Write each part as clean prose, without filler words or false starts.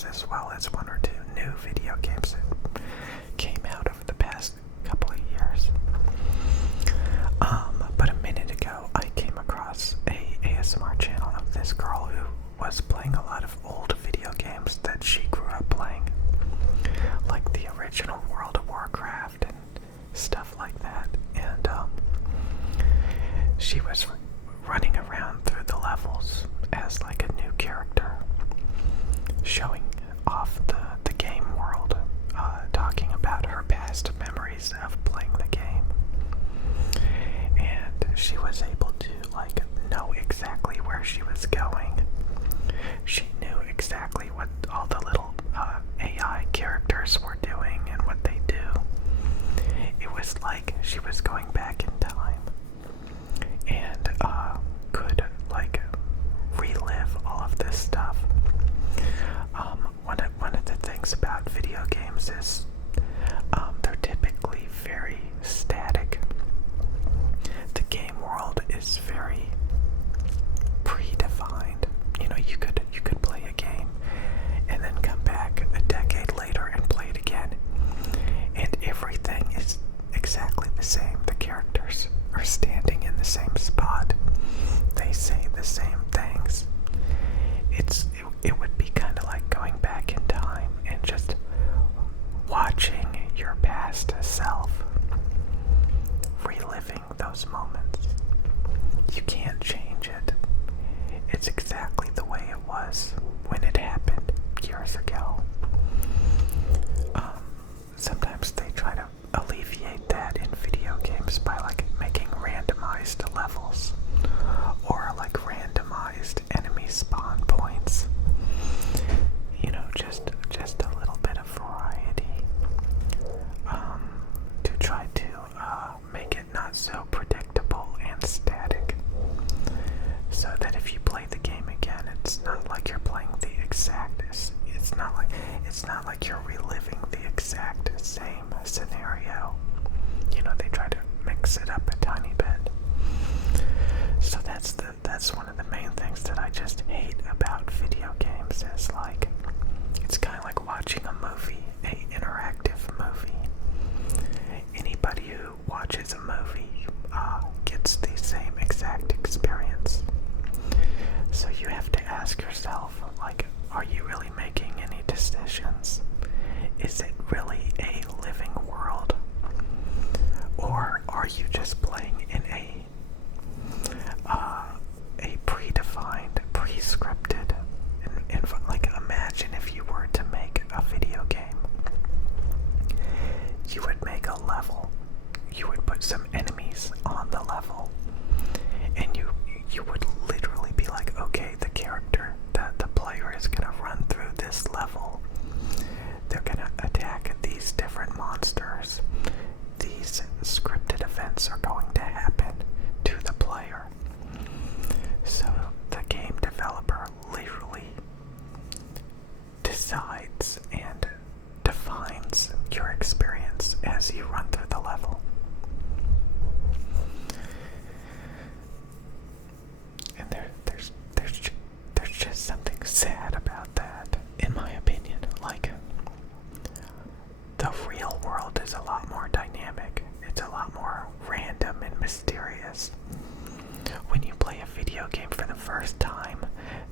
games, as well as one or two new video games that came out over the past couple of years. But a minute ago, I came across a ASMR channel of this girl who was playing a lot of old video games that she grew up playing, like the original World of Warcraft and stuff like that. And she was running around through the levels as like a new character, showing off the game world, talking about her past memories of playing the game. And she was able to like know exactly where she was going. She knew exactly what all the little AI characters were doing and what they do. It was like she was going back in time and could like relive all of this stuff. One of the things about video games is they're typically very static. The game world is very predefined. You know, you could play a game and then come back a decade later and play it again, and everything is exactly the same. The characters are standing in the same spot. They say the same things. It would be kind of like going back in time and just watching your past self, reliving those moments. You can't change it. It's exactly the way it was when it happened years ago. Sometimes they try to alleviate that in video games by like making randomized levels or like randomized enemy spawn points. You know, just a little bit of variety, to try to make it not so predictable and static, so that if you play the game again, it's not like you're playing the exact. It's not like you're reliving the exact same scenario. You know, they try to mix it up a tiny bit. So that's one of the main things that I just hate about video games. Is like, it's kind of like watching a movie, an interactive movie. Anybody who watches a movie gets the same exact experience. So you have to ask yourself, like, are you really making any decisions? Is it really a living world? Or are you just playing in a predefined, pre-scripted, like, imagine if you were to make a video game. You would make a level. You would put some enemies on the level. And you would literally be like, okay, the character, the player is going to run through this level. They're going to attack these different monsters. These scripted events are going to happen to the player. So the game developer literally decides and defines your experience as you run through the level. And there's just something sad about that, in my opinion. Like, the real world is a lot more dynamic. It's a lot more random and mysterious. When you play a video game for the first time,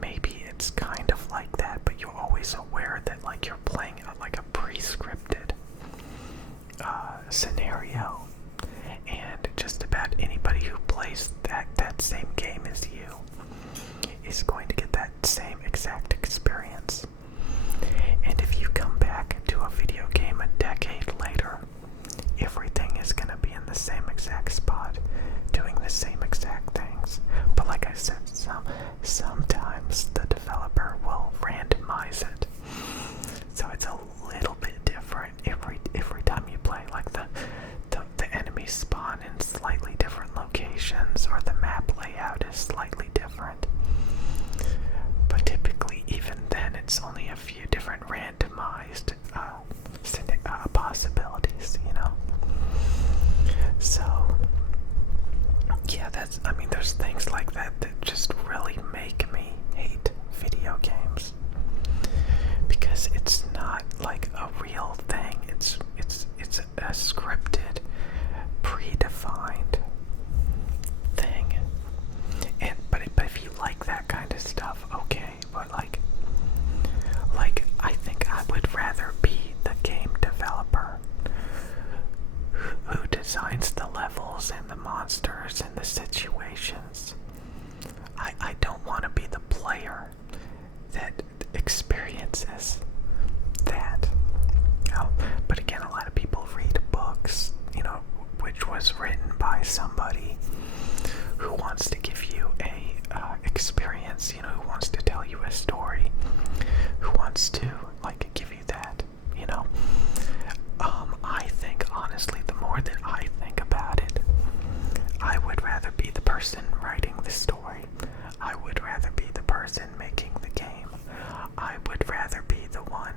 maybe it's kind of like that, but you're always aware that like you're playing like a pre-scripted scenario, and just about anybody who plays that same game as you is going to get that same exact experience. And if you come back to a video game a decade later, everything is going to be in the same exact spot, doing the same exact things. But like I said, sometimes the developer will randomize it, so it's a little bit different every time you play. Like the enemies spawn in slightly different locations, or the map layout is slightly different. But typically, even then, it's only a few different randomized possibilities, you know? So, yeah, there's things like that that just really make me hate video games. Because real thing. It's a scripted, predefined thing. But if you like that kind of stuff, okay. But like I think I would rather be the game developer who designs the levels and the monsters and the situations. I don't want to be the player that experiences that. But again, a lot of people read books, which was written by somebody who wants to give you a experience, who wants to tell you a story, who wants to give you that, I think honestly, the more that I think about it, I would rather be the person writing the story. I would rather be the person making the game. I would rather be the one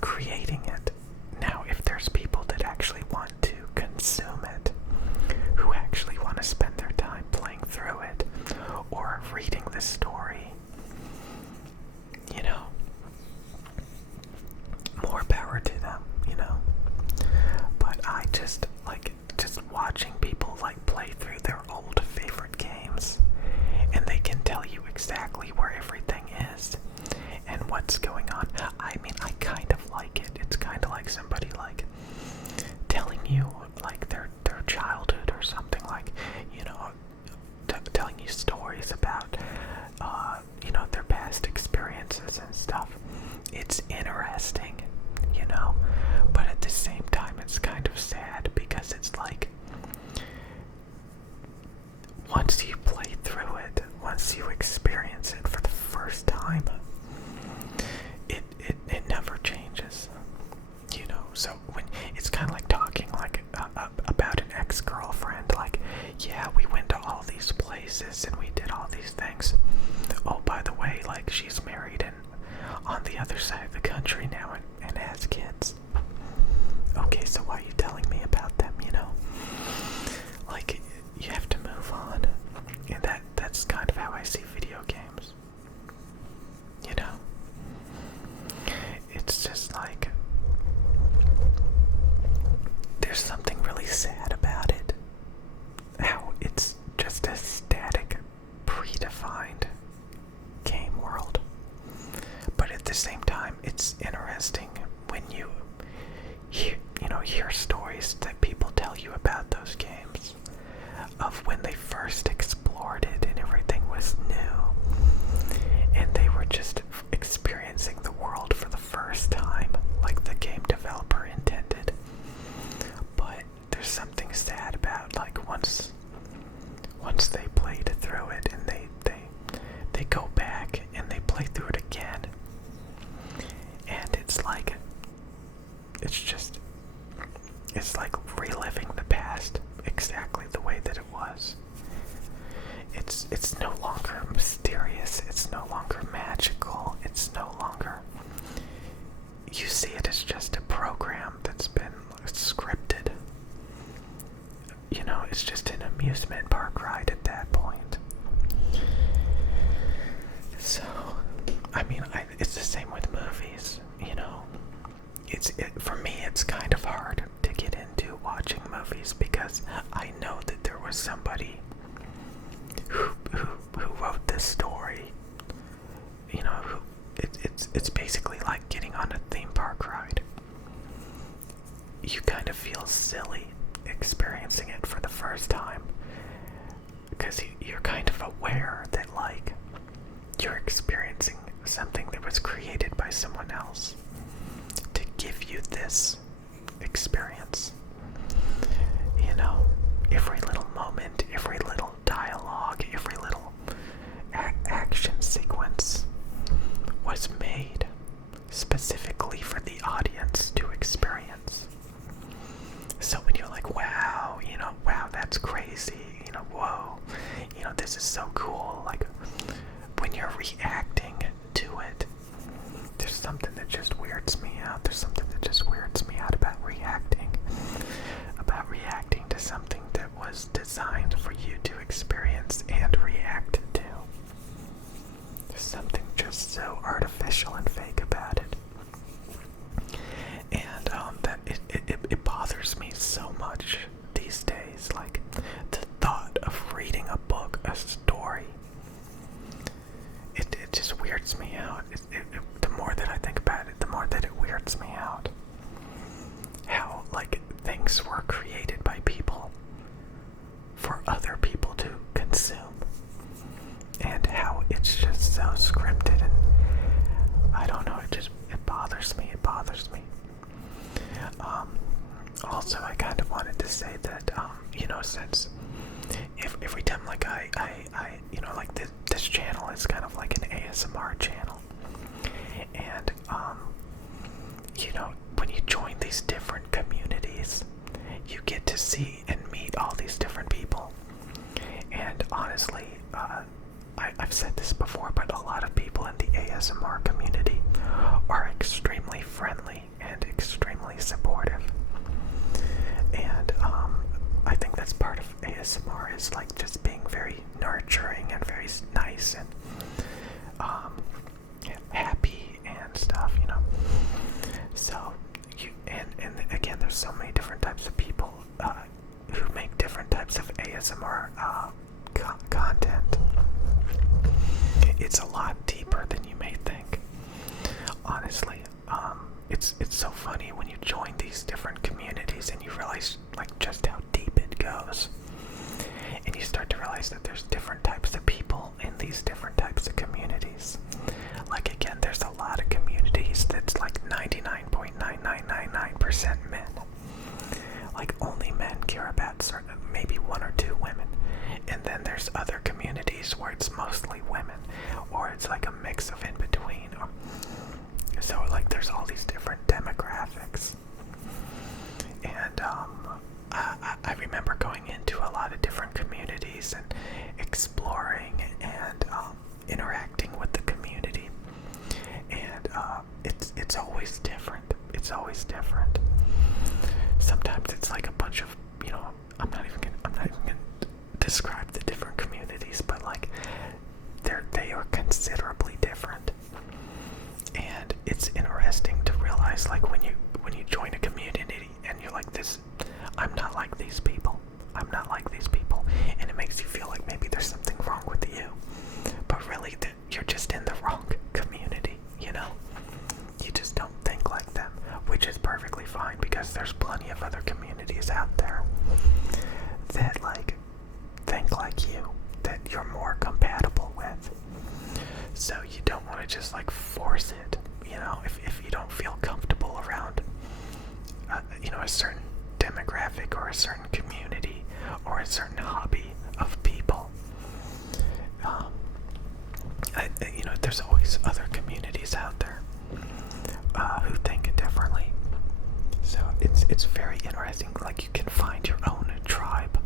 creating it. Now, if there's people that actually want to consume it, who actually want to spend their time playing through it or reading the story, more power to them, But I just watching people play through their old favorite games, and they can tell you exactly where everything is and what's going on. I mean, I kind of like it. It's kind of like somebody telling you their childhood or something, telling you stories about their past experiences and stuff. It's interesting, but at the same time it's kind of sad, because it's once you play through it, once you experience it for the first time, it never changes, So when it's kind of like talking about an ex-girlfriend, yeah, we went to all these places and we did all these things. Oh, by the way, she's married and on the other side of the country now and has kids. Okay, so why are you telling me about them, you have to move on. And that's kind of how I see video games. It's just there's something really sad about it. How it's just a static, predefined game world. But at the same time, it's interesting when you hear stories that people tell you about those games, of when they first explored it and everything was new, and they were just experiencing the world for the first time, like the game developer intended. But there's something sad about once they played through it and they go back and they play through it again, and it's reliving the past exactly the way that it was. It's no longer mysterious, it's no longer magical, it's no longer, you see it as just a program that's been scripted. It's just an amusement park ride at that point. So, I mean, it's the same with movies, for me, it's kind of hard to get into watching movies, because I know that there was somebody who wrote this story, it's basically like getting on a theme park ride. You kind of feel silly experiencing it for the first time, because you're kind of aware that you're experiencing something that was created by someone else to give you this experience. Every little moment, every little dialogue, every little action sequence was made specifically for the audience to experience. So when you're like, wow, wow, that's crazy, whoa, this is so cool, when you're reacting to it, there's something that just weirds me out. There's something that just weirds me out about reacting to something that was designed for you to experience and react to. There's something just so artificial and fake about it. bothers me so much these days. Like, the thought of reading a book, a story, it just weirds me out. The more that I think about it, the more that it weirds me out. How, like, things were created by people for other people to consume. And how it's just so scripted, and I don't know, it bothers me, Also, I kind of wanted to say that, since every time, like, I like this channel is kind of like an ASMR channel, and, when you join these different communities, you get to see and meet all these different people, and honestly, I've said this before, but a lot of people in the ASMR community are extremely friendly and extremely supportive. And I think that's part of ASMR, is like just being very nurturing and very nice and happy and stuff, So and again, there's so many different types of people who make different types of ASMR content. It's a lot deeper than you may think. Honestly, it's so funny when you join these different communities and you realize, like, just how deep it goes. And you start to realize that there's different types of people in these different types of communities. Like, again, there's a lot of communities that's like 99.9999% men. Like, only men care about certain, maybe one or two women. And then there's other communities where it's mostly women, or it's like a mix of in between. So, like, there's all these different demographics. And I remember going into a lot of different communities and exploring and interacting with the community. And it's always different. It's always different. Sometimes it's like a bunch of, I'm not even gonna describe the different communities, but like they are considerably different. And it's interesting to realize, like, when you join a community and you're like, I'm not like these people. I'm not like these people. And it makes you feel like maybe there's something wrong with you. But really, you're just in the wrong community, You just don't think like them, which is perfectly fine, because there's plenty of other communities out there that, like, think like you, that you're more compatible with. So you don't want to just, like, force it, if you don't feel comfortable around, a certain demographic or a certain community or a certain hobby of people. There's always other communities out there who think differently. So it's very interesting. Like, you can find your own tribe.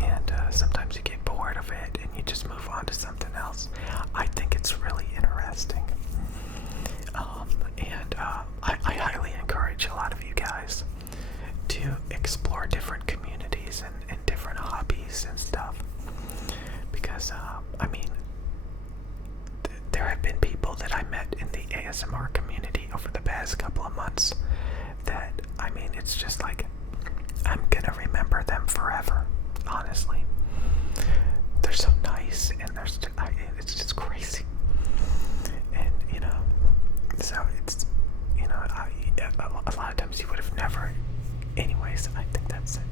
And sometimes you get bored of it and you just move on to something else. I think it's really interesting. I highly encourage a lot of you guys to explore different communities and different hobbies and stuff. Because, there have been people that I met in the ASMR community over the past couple of months that, it's just like, I'm gonna remember them forever, honestly. They're so nice, and it's just crazy. And, so it's, a lot of times you would have never. Anyways, I think that's it.